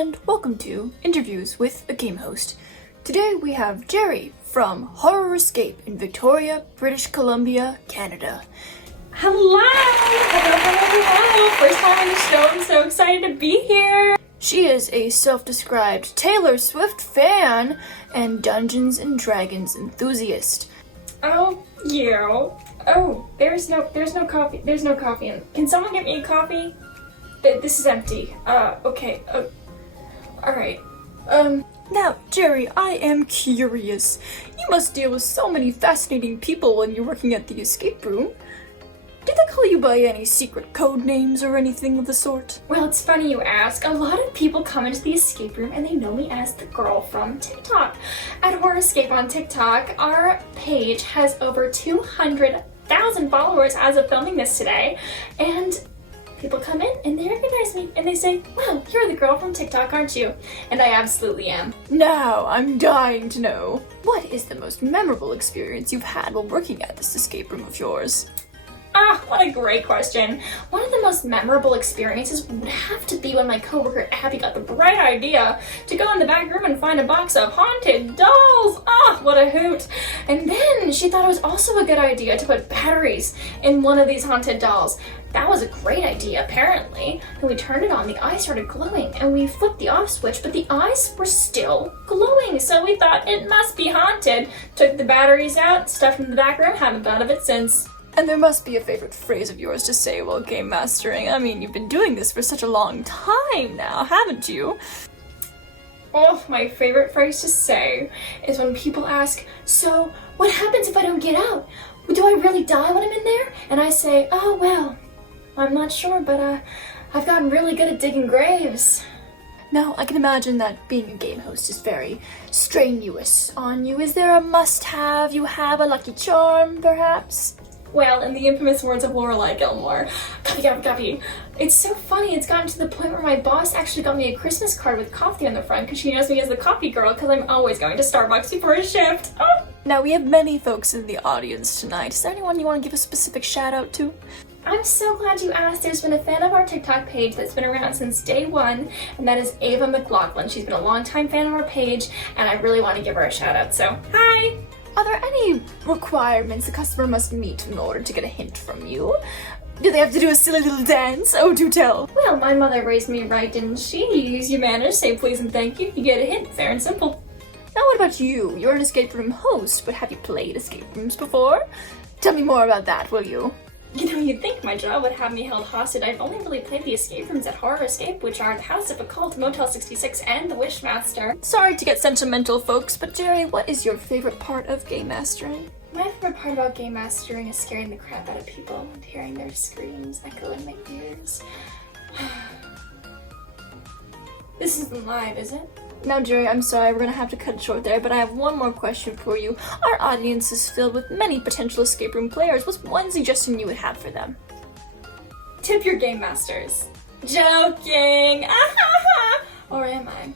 and welcome to Interviews with a Game Host. Today we have Jerry from Horror Escape in Victoria, British Columbia, Canada. Hello! Hello! First time on the show, I'm so excited to be here! She is a self-described Taylor Swift fan and Dungeons and Dragons enthusiast. Oh, yeah. Oh, there's no coffee. There's no coffee in. Can someone get me a coffee? This is empty. Okay. Alright. Now, Jerry, I am curious. You must deal with so many fascinating people when you're working at the escape room. Did they call you by any secret code names or anything of the sort? Well, it's funny you ask. A lot of people come into the escape room and they know me as the girl from TikTok. At Horror Escape on TikTok, our page has over 200,000 followers as of filming this today, and people come in and they recognize me and they say, "Wow, you're the girl from TikTok, aren't you?" And I absolutely am. Now, I'm dying to know, what is the most memorable experience you've had while working at this escape room of yours? Ah, what a great question. One of the most memorable experiences would have to be when my coworker Abby got the bright idea to go in the back room and find a box of haunted dolls. Ah, what a hoot. And then she thought it was also a good idea to put batteries in one of these haunted dolls. That was a great idea, apparently. And we turned it on, the eyes started glowing, and we flipped the off switch, but the eyes were still glowing. So we thought it must be haunted. Took the batteries out, stuffed in the back room, haven't thought of it since. And there must be a favorite phrase of yours to say while game mastering. I mean, you've been doing this for such a long time now, haven't you? Oh, my favorite phrase to say is when people ask, "So, what happens if I don't get out? Do I really die when I'm in there?" And I say, "Oh, well, I'm not sure, but I've gotten really good at digging graves." Now, I can imagine that being a game host is very strenuous on you. Is there a must-have? You have a lucky charm, perhaps? Well, in the infamous words of Lorelai Gilmore, coffee, coffee, coffee. It's so funny, it's gotten to the point where my boss actually got me a Christmas card with coffee on the front because she knows me as the coffee girl because I'm always going to Starbucks before a shift. Oh. Now, we have many folks in the audience tonight. Is there anyone you want to give a specific shout out to? I'm so glad you asked. There's been a fan of our TikTok page that's been around since day one, and that is Ava McLaughlin. She's been a longtime fan of our page, and I really want to give her a shout out, so hi! Are there any requirements a customer must meet in order to get a hint from you? Do they have to do a silly little dance? Oh, do tell. Well, my mother raised me right, didn't she? You use your manners, say please and thank you. You get a hint, fair and simple. Now what about you? You're an escape room host, but have you played escape rooms before? Tell me more about that, will you? You know, you'd think my job would have me held hostage. I've only really played the escape rooms at Horror Escape, which are the House of Occult, Motel 66, and the Wishmaster. Sorry to get sentimental, folks, but Jerry, what is your favorite part of game mastering? My favorite part about game mastering is scaring the crap out of people and hearing their screams echo in my ears. This isn't live, is it? Now, Jerry, I'm sorry, we're gonna have to cut it short there, but I have one more question for you. Our audience is filled with many potential escape room players. What's one suggestion you would have for them? Tip your game masters. Joking! Or am I?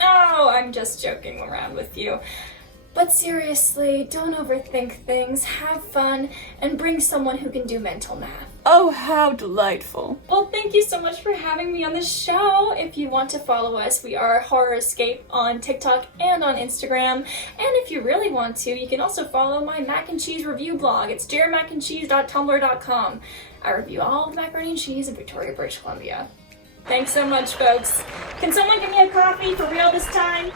Oh, I'm just joking around with you. But seriously, don't overthink things, have fun, and bring someone who can do mental math. Oh, how delightful. Well, thank you so much for having me on the show. If you want to follow us, we are Horror Escape on TikTok and on Instagram. And if you really want to, you can also follow my mac and cheese review blog. It's jerrymacandcheese.tumblr.com. I review all the macaroni and cheese in Victoria, British Columbia. Thanks so much, folks. Can someone give me a coffee for real this time?